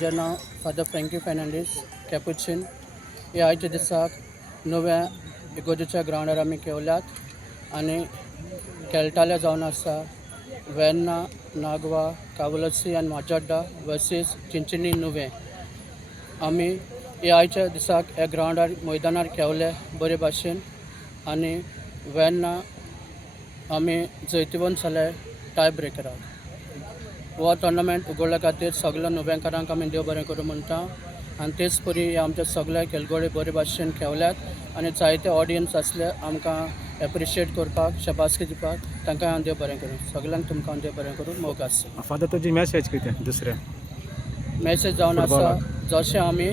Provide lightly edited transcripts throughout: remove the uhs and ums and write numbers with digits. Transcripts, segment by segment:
माझे नाव फादर फ्रँकी फेर्नांडीस कॅपुचिन. हे आयच्या दिसाक नव्या इगोर्जेच्या ग्राउंडार आमी केवल्यात आनी खेळटाले जावन आसा वेर्ना, नागवा, कावलसी आनी माजोड्डा वर्सीस चिंचिनी नुवें. आमी हे आयच्या दिसाक ह्या ग्राउंडार मैदानार खेळले बरे भाशेन आनी वेर्ना आमी जैतिवंत जाले टाय ब्रेकराक. हो टोर्नामेंट उगडल्या खातीर सगळ्या नुवेंकारांक आमी देव बरें करूं म्हणटा आनी तेच परी हे आमचे सगळे खेळगडे बरे भाशेन खेळल्यात आनी जायते ऑडियन्स आसले आमकां एप्रिशिएट करपाक शबासकी दिवपाक. तांकांय हांव देव बरें करूं. सगळ्यांक तुमकां हांव देव बरें करूं. मोगास. फादर तुजी मॅसेज कितें दुसऱ्या मॅसेज जावन आसा जशें आमी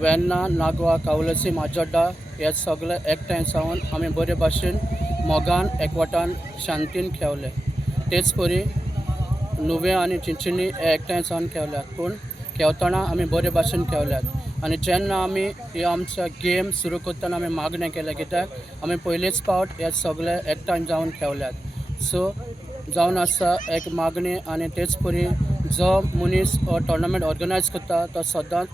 वेर्ना, नागवा, कावलसी, माजोड्डा हे सगळे एकठांय जावन आमी बरे भाशेन मोगान एकवटान शांतीन खेळले. तेच परी नुवें आनी चिंचिनी हे एकठांय जावन खेळल्यात पूण खेळटना आमी बरे भाशेन खेळल्यात आनी जेन्ना आमी हे आमच्या गेम सुरू करतना आमी मागणें केलें कित्याक आमी पयलेच फावट हे सगळे एकठांय जावन खेळल्यात. सो जावन आसा एक मागणी आनी तेच परी जो मनीस हो टोर्नामेंट ऑर्गनायज करता तो सदांच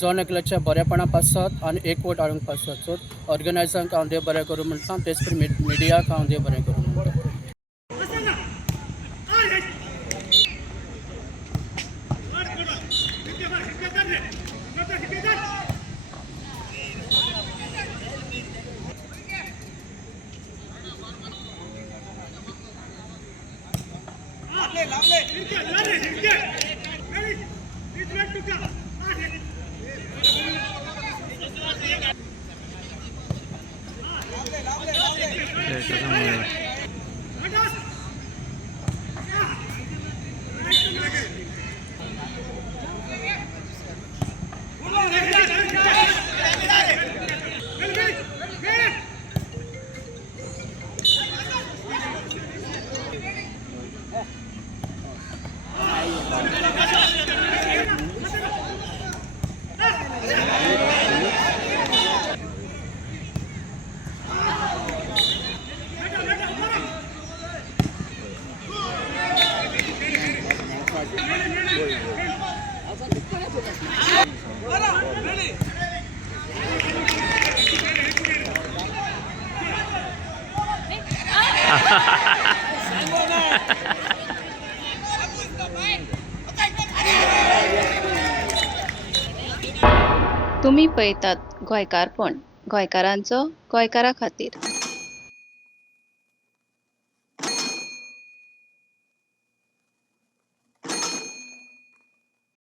जण एकल्याच्या बरेपणाक आसत आनी एकवट हाडूंक पासत. सो ऑर्गनायजरांक हांव देव बरें करूं म्हणटा. तेच परी मिडियाक हांव देव बरें करूं म्हणटा. तुम्ही पळयतात गोंयकारपण, गोंयकारांचो गोंयकारा खातीर.